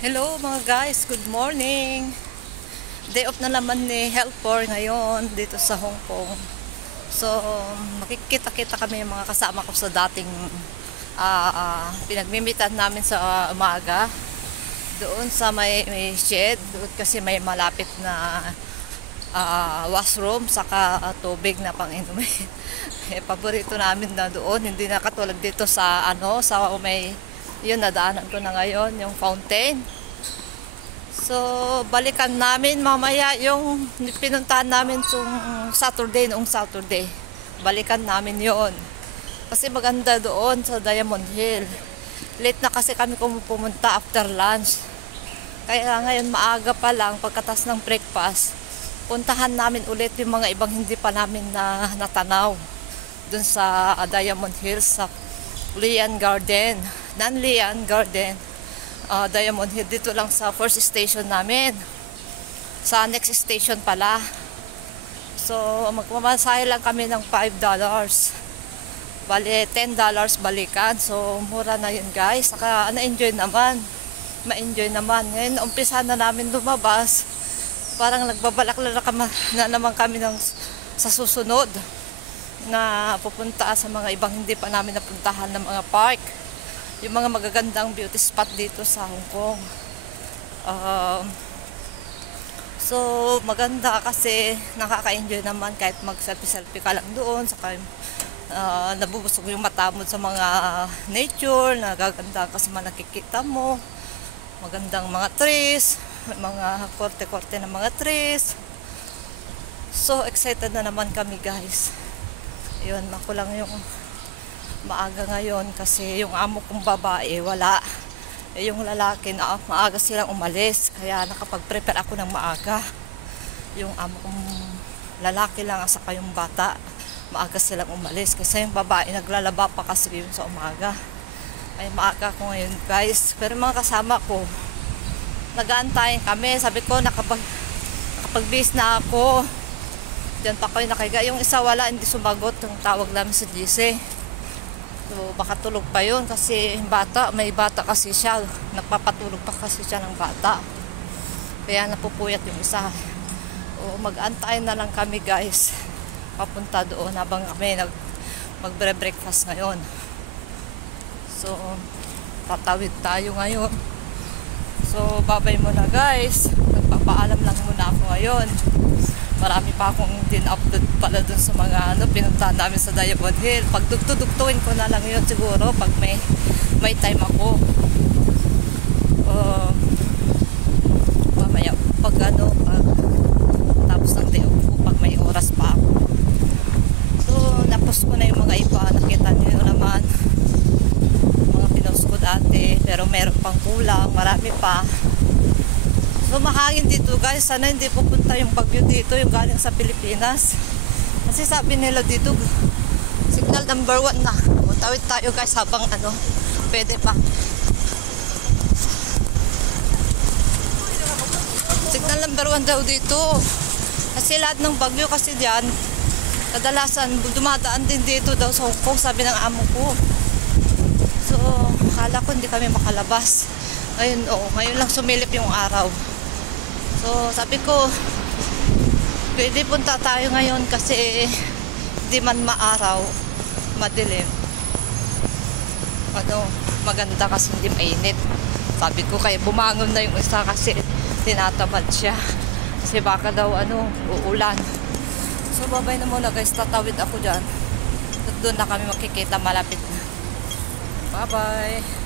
Hello mga guys, good morning. Day off na naman ni Helper ngayon dito sa Hong Kong. So, makikita-kita kami yung mga kasama ko sa dating pinagmimitan namin sa umaga. Doon sa may shed, doon kasi may malapit na washroom saka tubig na pang-inumin. Paborito namin na doon, hindi na katulad dito sa sa may yun, nadaanan ko na ngayon yung fountain. So, balikan namin mamaya yung pinuntahan namin noong Saturday. Balikan namin yon kasi maganda doon sa Diamond Hill. Late na kasi kami pumunta after lunch. Kaya ngayon maaga pa lang, pagkatas ng breakfast, puntahan namin ulit yung mga ibang hindi pa namin natanaw doon sa Diamond Hill, sa Lian Garden. Lian Garden, Diamond Hill, dito lang sa first station namin. Sa next station pala. So, magmamasahe lang kami ng $5. Bali, $10 balikan. So, mura na yun guys. Saka, na-enjoy naman. Ma-enjoy naman. Ngayon, umpisa na namin lumabas. Parang nagbabalak na naman kami sa susunod na pupunta sa mga ibang hindi pa namin napuntahan ng mga park. Yung mga magagandang beauty spot dito sa Hong Kong. So, maganda kasi nakaka-enjoy naman kahit mag-selfie-selfie ka lang doon. Saka nabubusog yung mata mo sa mga nature, nagaganda kasi nakikita mo. Magandang mga trees, mga korte-korte ng mga trees. So, excited na naman kami guys. Yun, ako lang yung maaga ngayon kasi yung amo kong babae wala. Yung lalaki na maaga silang umalis, kaya nakapag-prepare ako ng maaga. Yung amo kong lalaki lang saka yung bata maaga silang umalis kasi yung babae naglalaba pa kasi yun sa umaga. Ay maaga ko ngayon guys, pero mga kasama ko nag-aantayin kami. Sabi ko nakapag-bis na ako, diyan pa kayo nakahiga. Yung isa wala, hindi sumagot yung tawag namin sa GC. So, baka tulog pa yun kasi may bata kasi siya. Nagpapatulog pa kasi siya ng bata. Kaya napupuyat yung isa. O, mag-antay na lang kami guys. Papunta doon habang kami magbre-breakfast ngayon. So, tatawid tayo ngayon. So, babay muna guys. Nagpapaalam lang muna ako ngayon. Marami pa akong din-upload pala dun sa mga pinuntahan namin sa Diamond Hill. Pag dugtuin ko na lang yun siguro pag may time ako. Mamaya pag tapos ng day off ko, pag may oras pa ako. So, napos ko na yung mga iba. Nakita niyo naman mga pinost ko dati, pero meron pang kulang, marami pa. So, mahangin dito guys. Sana hindi pupunta yung bagyo dito, yung galing sa Pilipinas. Kasi sabi nila dito, signal number 1 na. Tawid tayo guys habang pwede pa. Signal number 1 daw dito. Kasi lahat ng bagyo kasi diyan, kadalasan dumadaan din dito daw sa Hong Kong, sabi ng amo ko. So, akala ko hindi kami makalabas. Ngayon lang sumilip yung araw. So, sabi ko, pwede punta tayo ngayon kasi di man maaraw, madilim. Maganda kasi hindi mainit. Sabi ko, kaya bumangon na yung isa kasi tinatamad siya. Kasi baka daw uulan. So, babay na muna guys, tatawid ako dyan. At doon na kami makikita malapit na. Bye-bye!